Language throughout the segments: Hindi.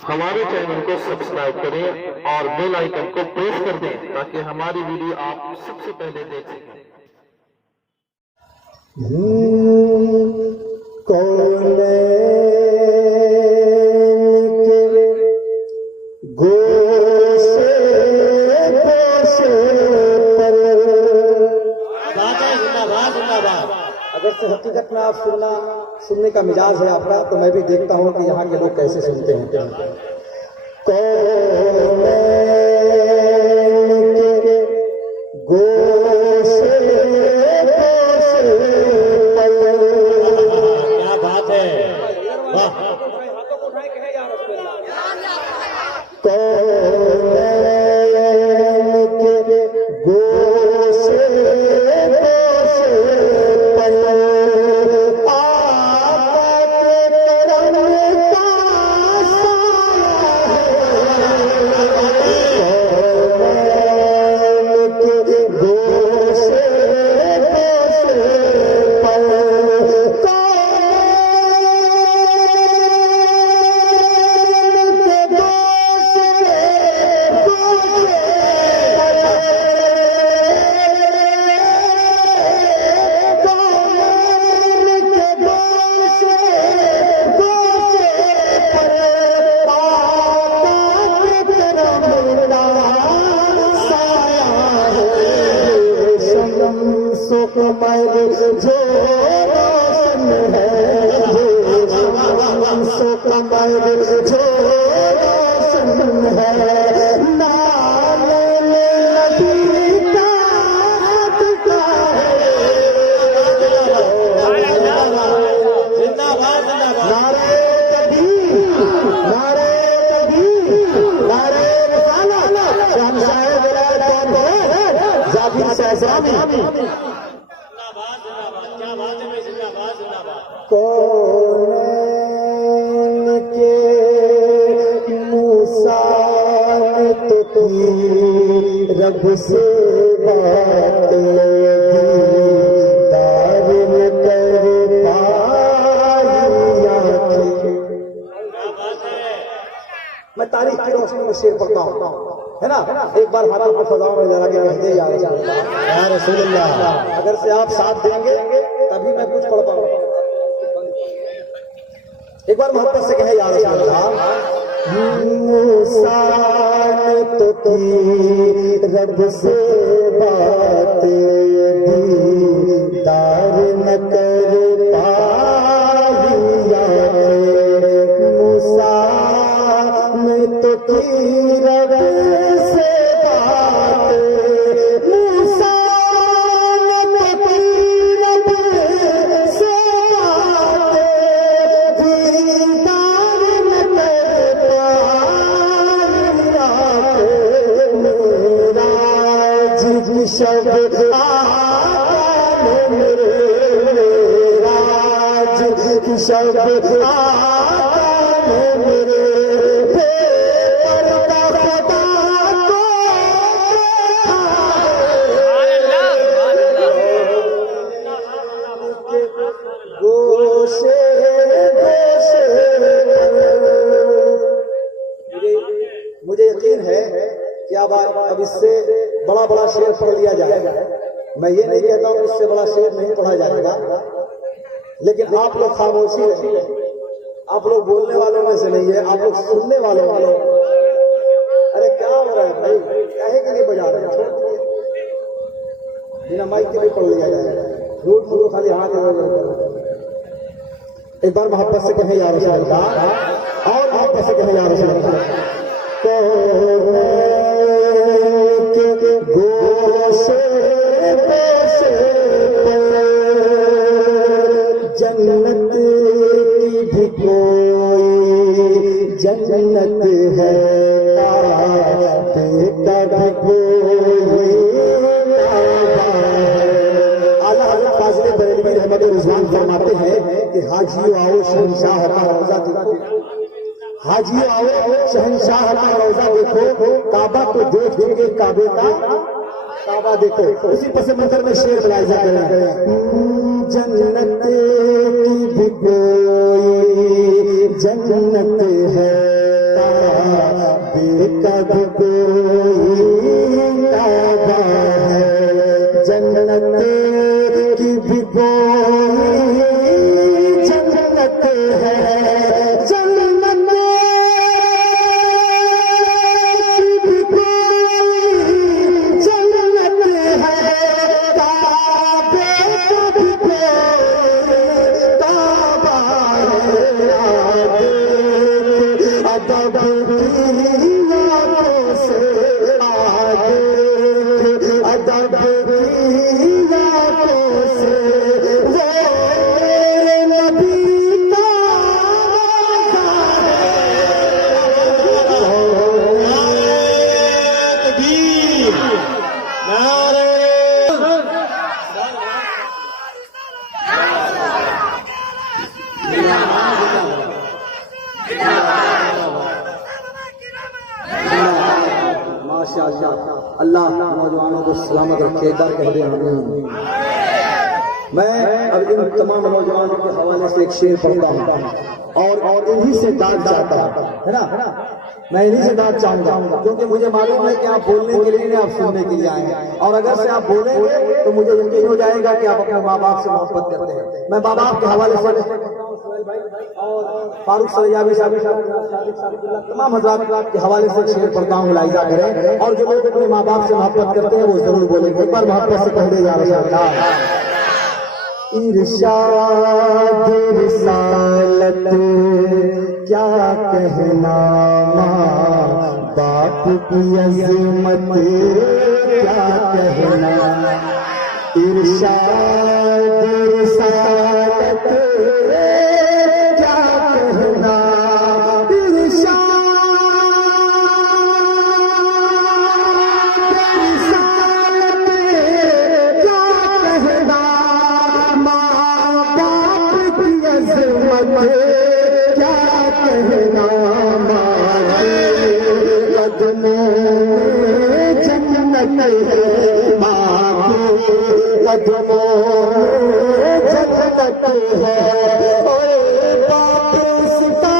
हमारे चैनल को सब्सक्राइब करें और बेल आइकन को प्रेस कर दें ताकि हमारी वीडियो आप सबसे पहले देख सकें। अगर से हकीकत में आप सुनने का मिजाज है आपका, तो मैं भी देखता हूँ कि यहाँ के लोग कैसे सुनते हैं। क्या बात है, वाह। जो रोशन है, जो रोशन है, नाम नबी का जिंदाबाद, नारे तकबीर, नारे तकबीर, नारे रिसालत, शहंशाह विलायत जाकिर सहसामी। कौन के मूसा ने तो रब से बात दार न कर पाई। मैं तारीख की रोशनी में शेर पढ़ता हूँ, है ना। एक बार हाथों को फजाओं में जरा के कह दे या रसूलुल्लाह। अगर से आप साथ देंगे तभी मैं कुछ पढ़ पाऊंगा। एक बार मोहब्बत से कहे या रसूलुल्लाह। मूसा ने तो की रब से बात दार न कर पाई। मूसा ने तो की रब से बात, मूसा ने तो की रब से बात दीदार न कर पाई। मेराज की शब आने, मेराज की शब आने मेरे मुझे यकीन है कि अब इससे बड़ा बड़ा शेर पढ़ लिया जाएगा। मैं ये नहीं कहता हूँ इससे बड़ा शेर नहीं पढ़ा जाएगा, लेकिन आप लोग खामोशी रहिए। आप लोग बोलने वालों में से नहीं है, आप लोग सुनने वालों वालों। अरे क्या हो रहा है भाई, काहे के लिए बजा रहे हैं? बिना माइक के भी पढ़ लिया जाएगा। झूठ मूठ खाली हाथ एक बार मोहब्बत से कहें या रसूलुल्लाह, और मोहब्बत से कहें या रसूलुल्लाह। के गोशे जन्नत की भी कोई जन्नत है, बेटा भी कोई आला फाज़िल बरेलवी रहमत रिज़वान फरमाते हैं कि हाजियो आओ शहंशाह का रोज़ा देखो, हाजियो आओ शहंशाह का रोज़ा देखो, काबा को देख देंगे काबे का काबा देखो। उसी पस मंजर में शेर बनाया जा रहा है। जन्नत की भी कोई जन्नत है, कब कोई काबा है जन्नत की भी कोई जन्नत है जन्नत की भी कोई जन्नत है काबे का भी कोई काबा है अदब की यादों से आगे अदब की यादों से वो नबी का तकबीर नारे माशाअल्लाह अल्लाह नौजवानों को सलामत रखे एक बार कह दे आमीन। मैं अब इन तमाम नौजवानों के हवाले से एक शेर पढ़ता हूँ और इन्हीं से दाद चाहता हूँ, है ना, मैं इन्हीं से दाद चाहूंगा क्योंकि मुझे मालूम है कि आप बोलने के लिए नहीं, आप सुनने के लिए आए हैं और अगर से आप बोलेंगे तो मुझे यकीन हो जाएगा कि आप अपने माँ बाप से मोहब्बत करते हैं। मैं माँ बाप के हवाले से और फारूक सलैयाबी साहब तमाम हज़रात के हवाले से शेर पढ़ता हूँ, मुलाहिजा करें और जो लोग अपने माँ बाप से मोहब्बत करते हैं वो जरूर बोलेंगे। एक बार मोहब्बत से कह दे या रसूल अल्लाह। इरशाद रिसालत क्या कहना माँ बाप की अज़मत क्या कहना इरशाद रिसालत क्या कहना क्या कहना कदमों में जन्नत है माँ कदमों में जन्नत है और बाप उसका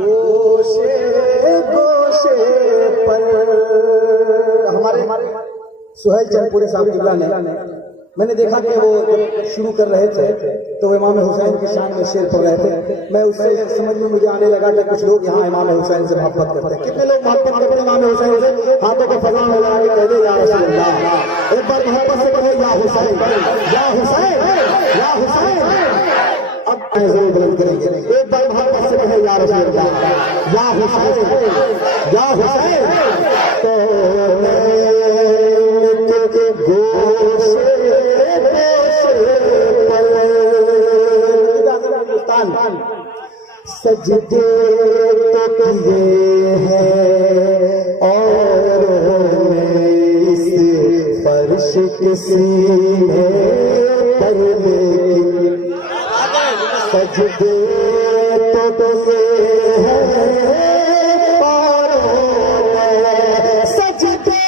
गोशे गोशे पर हमारे सुहेल चंदपुरी साहब किबला ने मैंने देखा कि वो शुरू कर रहे थे तो वो इमाम हुसैन की शान में शेर पढ़ रहे थे। मैं उससे समझ में मुझे आने लगा कि कुछ लोग यहाँ इमाम हुसैन से मोहब्बत करते हैं। कितने लोग मोहब्बत करते हैं इमाम हुसैन से? हाथों को फजा में लगा के कह दे या रसूल अल्लाह। एक बार मोहब्बत से कहे या हुसैन या हुसैन या हुसैन। अब जरूर बुलंद करेंगे। एक बार मोहब्बत से कहे या रसूल अल्लाह या हुसैन या हुसैन। तो सजदे तो किए हैं और इस फर्श के सीने पर लेकिन सजदे तो किए हैं और सजदे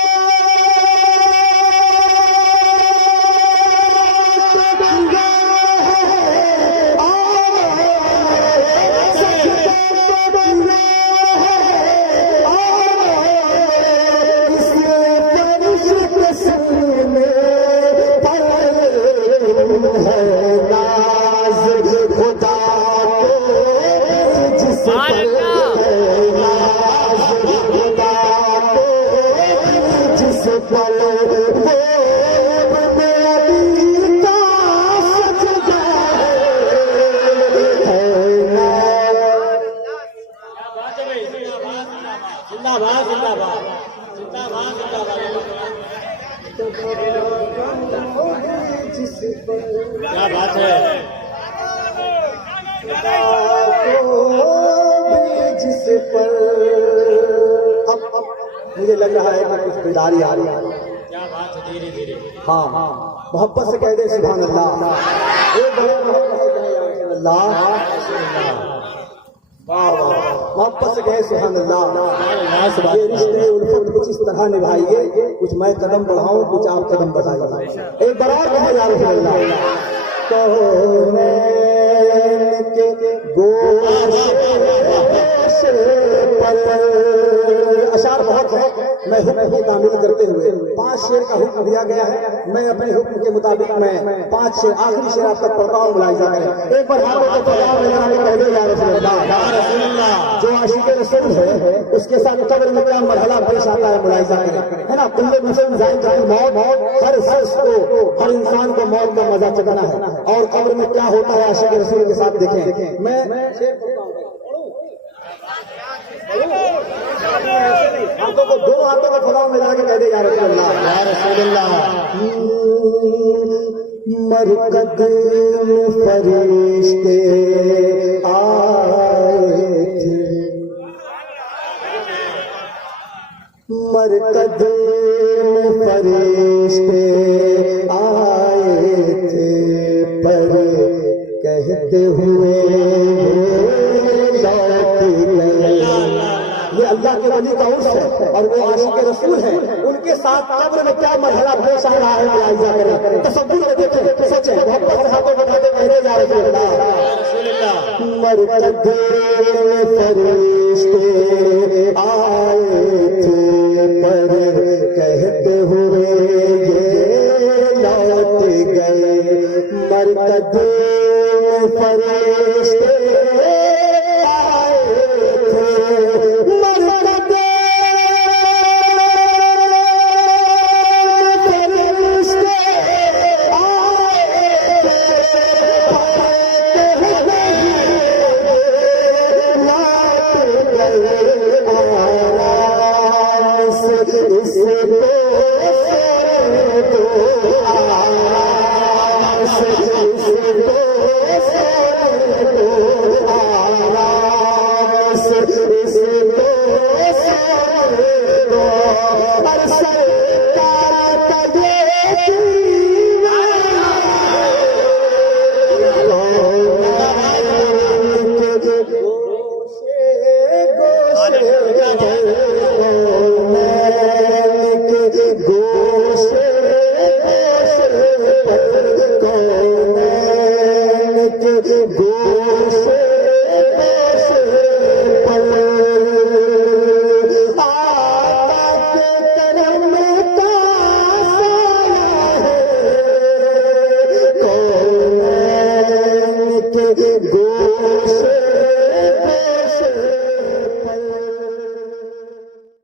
क्या बात है। जिस पर अब मुझे लग रहा है कि कुछ बेदारी आ रही है। क्या बात है, धीरे धीरे। हाँ, मोहब्बत से कह दे सुभान अल्लाह। एक बड़ा मोहब्बत से कहे या रसूल अल्लाह, वाह वाह, मोहब्बत से कहे सुभान अल्लाह। ये रिश्ते उल्फत कुछ इस तरह निभाइए, कुछ मैं कदम बढ़ाऊं, कुछ आप कदम बढ़ाइए। एक बड़ा कहे या रसूल अल्लाह, तो मैं के गोशे पर अशार बहुत है, मैं हुक्म की तामील करते हुए 5 शेर का हुक्म दिया गया है। मैं अपने हुक्म के मुताबिक मैं 5 शेर, आखिरी शेर आप तक पढ़ता हूँ, मुलाहिजा करें। एक बार हाथों को फैला मिलाने पहले या रसूल अल्लाह, जो आशिक रसूल है उसके साथ कब्र में क्या मरहला पेश आता है, मुलाहिजा करें, है ना। कुल्लु नफ्सिन ज़ाइक़ातुल मौत, हर शख्स को, हर इंसान को मौत का मजा चखना है। और कब्र में क्या होता है आशिक रसूल के साथ देखें। मैं हाथों को, दोनों हाथों को फलाओ में जाके कह दे या रसूल अल्लाह, या रसूल अल्लाह। मरकत में फरिश्ते आए थे, मरकत में फरिश्ते आए थे, पर कहते हुए ये अल्लाह के वली का उर्स है और वो आशिक रसूल है। उनके साथ कब्र में क्या मरहला पेश आ रहा है, मुलाहिजा करें, तसव्वुर में देखें, सोचें। मोहब्बत से हाथों को उठाते पहले जा रसूल अल्लाह, मरकत में फरिश्ते आए थे, पर कहते हुए ये लौट गए, मरकत में फरिश्ते go